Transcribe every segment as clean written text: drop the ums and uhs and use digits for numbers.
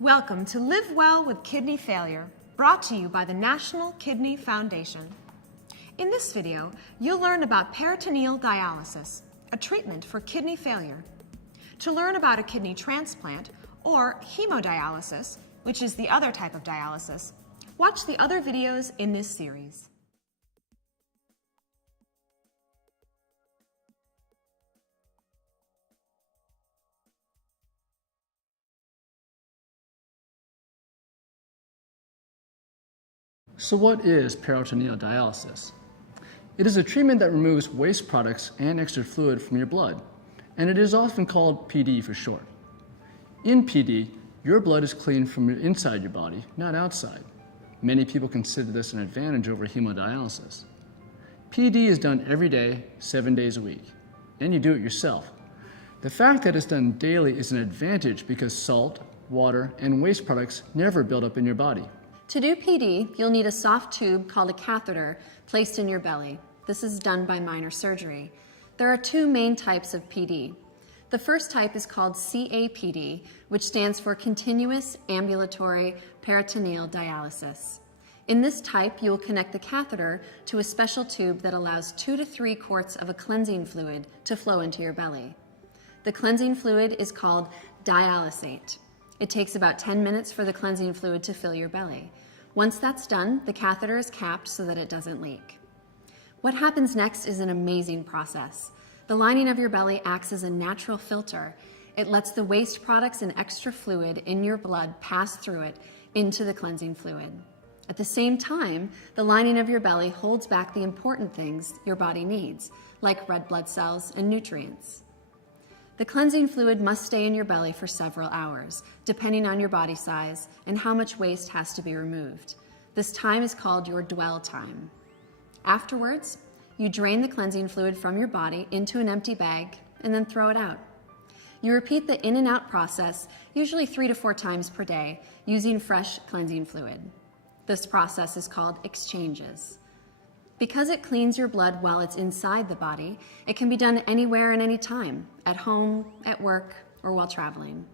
Welcome to Live Well with Kidney Failure, brought to you by the National Kidney Foundation. In this video, you'll learn about peritoneal dialysis, a treatment for kidney failure. To learn about a kidney transplant, or hemodialysis, which is the other type of dialysis, watch the other videos in this series. So what is peritoneal dialysis? It is a treatment that removes waste products and extra fluid from your blood, and it is often called PD for short. In PD, your blood is cleaned from inside your body, not outside. Many people consider this an advantage over hemodialysis. PD is done every day, 7 days a week, and you do it yourself. The fact that it's done daily is an advantage because salt, water, and waste products never build up in your body. To do PD, you'll need a soft tube called a catheter placed in your belly. This is done by minor surgery. There are two main types of PD. The first type is called CAPD, which stands for Continuous Ambulatory Peritoneal Dialysis. In this type, you will connect the catheter to a special tube that allows 2 to 3 quarts of a cleansing fluid to flow into your belly. The cleansing fluid is called dialysate. It takes about 10 minutes for the cleansing fluid to fill your belly. Once that's done, the catheter is capped so that it doesn't leak. What happens next is an amazing process. The lining of your belly acts as a natural filter. It lets the waste products and extra fluid in your blood pass through it into the cleansing fluid. At the same time, the lining of your belly holds back the important things your body needs, like red blood cells and nutrients. The cleansing fluid must stay in your belly for several hours, depending on your body size and how much waste has to be removed. This time is called your dwell time. Afterwards, you drain the cleansing fluid from your body into an empty bag and then throw it out. You repeat the in and out process usually 3 to 4 times per day using fresh cleansing fluid. This process is called exchanges. Because it cleans your blood while it's inside the body, it can be done anywhere and any time, at home, at work, or while traveling.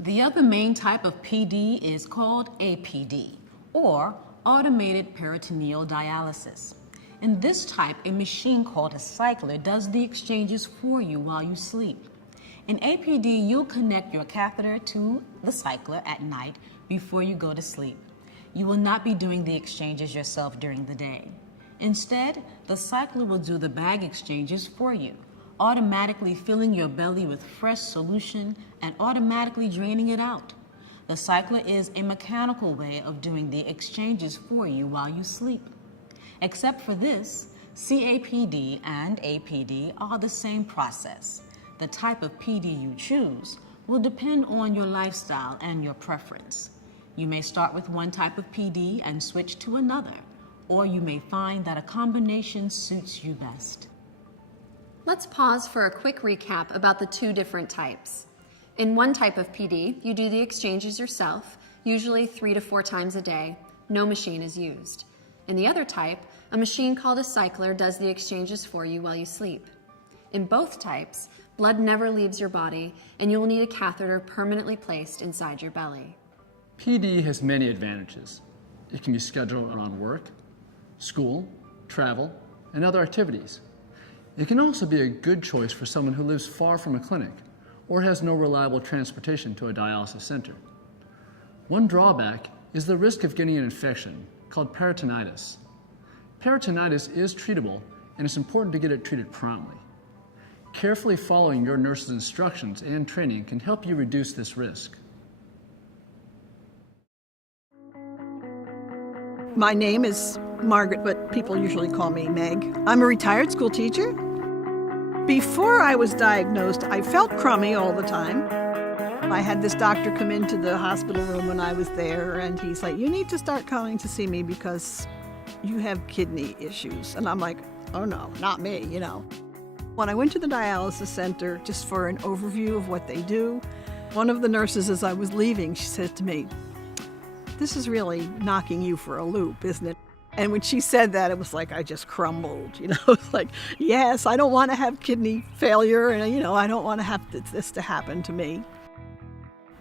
The other main type of PD is called APD, or automated peritoneal dialysis. In this type, a machine called a cycler does the exchanges for you while you sleep. In APD, you'll connect your catheter to the cycler at night before you go to sleep. You will not be doing the exchanges yourself during the day. Instead, the cycler will do the bag exchanges for you, automatically filling your belly with fresh solution and automatically draining it out. The cycler is a mechanical way of doing the exchanges for you while you sleep. Except for this, CAPD and APD are the same process. The type of PD you choose will depend on your lifestyle and your preference. You may start with one type of PD and switch to another, or you may find that a combination suits you best. Let's pause for a quick recap about the two different types. In one type of PD, you do the exchanges yourself, usually 3 to 4 times a day. No machine is used. In the other type, a machine called a cycler does the exchanges for you while you sleep. In both types, blood never leaves your body, and you will need a catheter permanently placed inside your belly. PD has many advantages. It can be scheduled around work, school, travel, and other activities. It can also be a good choice for someone who lives far from a clinic or has no reliable transportation to a dialysis center. One drawback is the risk of getting an infection called peritonitis. Peritonitis is treatable, and it's important to get it treated promptly. Carefully following your nurse's instructions and training can help you reduce this risk. My name is Margaret, but people usually call me Meg. I'm a retired school teacher. Before I was diagnosed, I felt crummy all the time. I had this doctor come into the hospital room when I was there, and he's like, "You need to start coming to see me because you have kidney issues." And I'm like, "Oh no, not me, you know." When I went to the dialysis center just for an overview of what they do, one of the nurses, as I was leaving, she said to me, "This is really knocking you for a loop, isn't it?" And when she said that, it was like I just crumbled, you know. It's like, yes, I don't want to have kidney failure, and, you know, I don't want to have this to happen to me.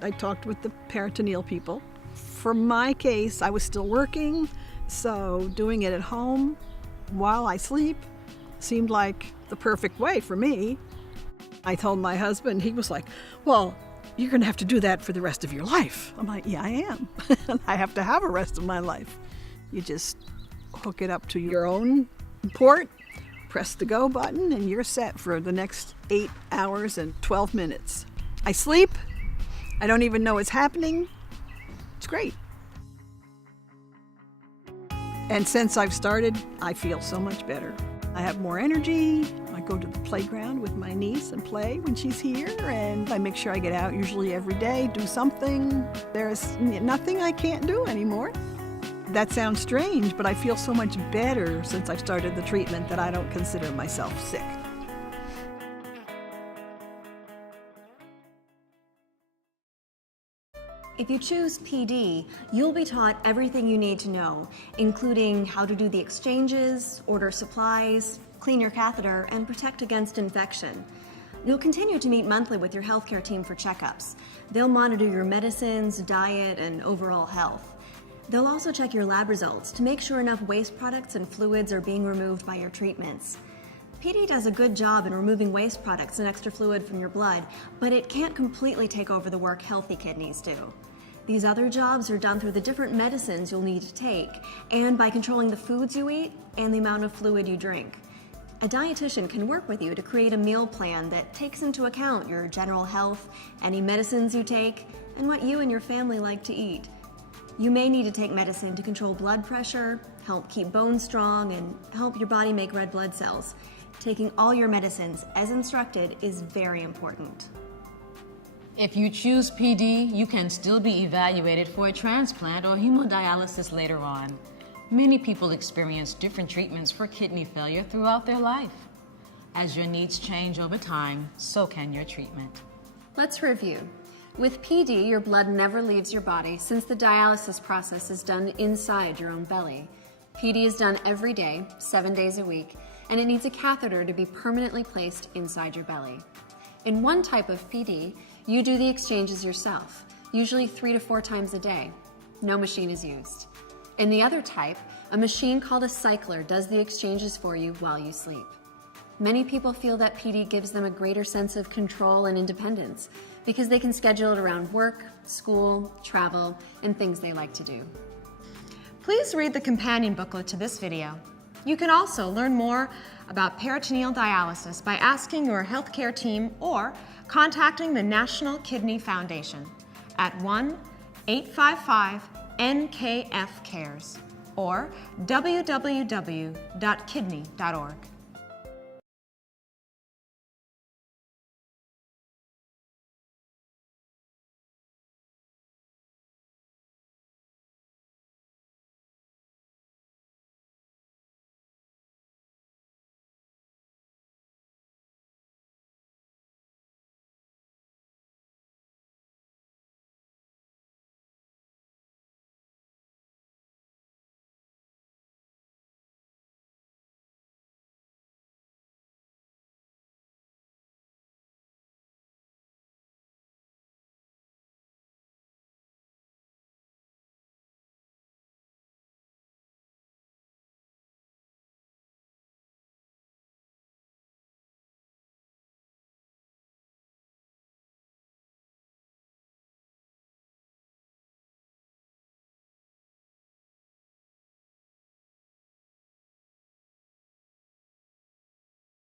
I talked with the peritoneal people. For my case, I was still working, so doing it at home while I sleep seemed like the perfect way for me. I told my husband, he was like, well, you're going to have to do that for the rest of your life. I'm like, yeah, I am. I have to have a rest of my life. You just hook it up to your own port, press the go button, and you're set for the next 8 hours and 12 minutes. I sleep. I don't even know it's happening. It's great. And since I've started, I feel so much better. I have more energy. I go to the playground with my niece and play when she's here, and I make sure I get out usually every day, do something. There's nothing I can't do anymore. That sounds strange, but I feel so much better since I've started the treatment that I don't consider myself sick. If you choose PD, you'll be taught everything you need to know, including how to do the exchanges, order supplies, clean your catheter, and protect against infection. You'll continue to meet monthly with your healthcare team for checkups. They'll monitor your medicines, diet, and overall health. They'll also check your lab results to make sure enough waste products and fluids are being removed by your treatments. PD does a good job in removing waste products and extra fluid from your blood, but it can't completely take over the work healthy kidneys do. These other jobs are done through the different medicines you'll need to take and by controlling the foods you eat and the amount of fluid you drink. A dietitian can work with you to create a meal plan that takes into account your general health, any medicines you take, and what you and your family like to eat. You may need to take medicine to control blood pressure, help keep bones strong, and help your body make red blood cells. Taking all your medicines as instructed is very important. If you choose PD, you can still be evaluated for a transplant or hemodialysis later on. Many people experience different treatments for kidney failure throughout their life. As your needs change over time, so can your treatment. Let's review. With PD, your blood never leaves your body since the dialysis process is done inside your own belly. PD is done every day, 7 days a week, and it needs a catheter to be permanently placed inside your belly. In one type of PD, you do the exchanges yourself, usually 3 to 4 times a day. No machine is used. In the other type, a machine called a cycler does the exchanges for you while you sleep. Many people feel that PD gives them a greater sense of control and independence because they can schedule it around work, school, travel, and things they like to do. Please read the companion booklet to this video. You can also learn more about peritoneal dialysis by asking your healthcare team or contacting the National Kidney Foundation at 1-855-NKF-CARES or www.kidney.org.